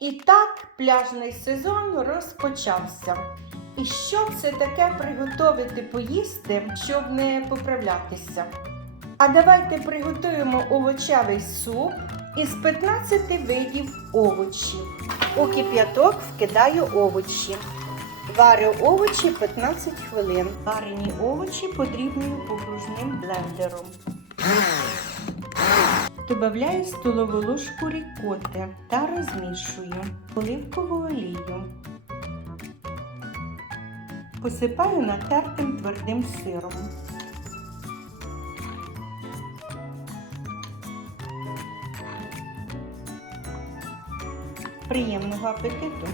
І так пляжний сезон розпочався. І що це таке приготувати поїсти, щоб не поправлятися? А давайте приготуємо овочевий суп із 15 видів овочів. У кип'яток вкидаю овочі. Варю овочі 15 хвилин. Варені овочі подрібнюю окружним блендером. Добавляю столову ложку рікоти та розмішую оливкову олію. Посипаю натертим твердим сиром. Приємного апетиту!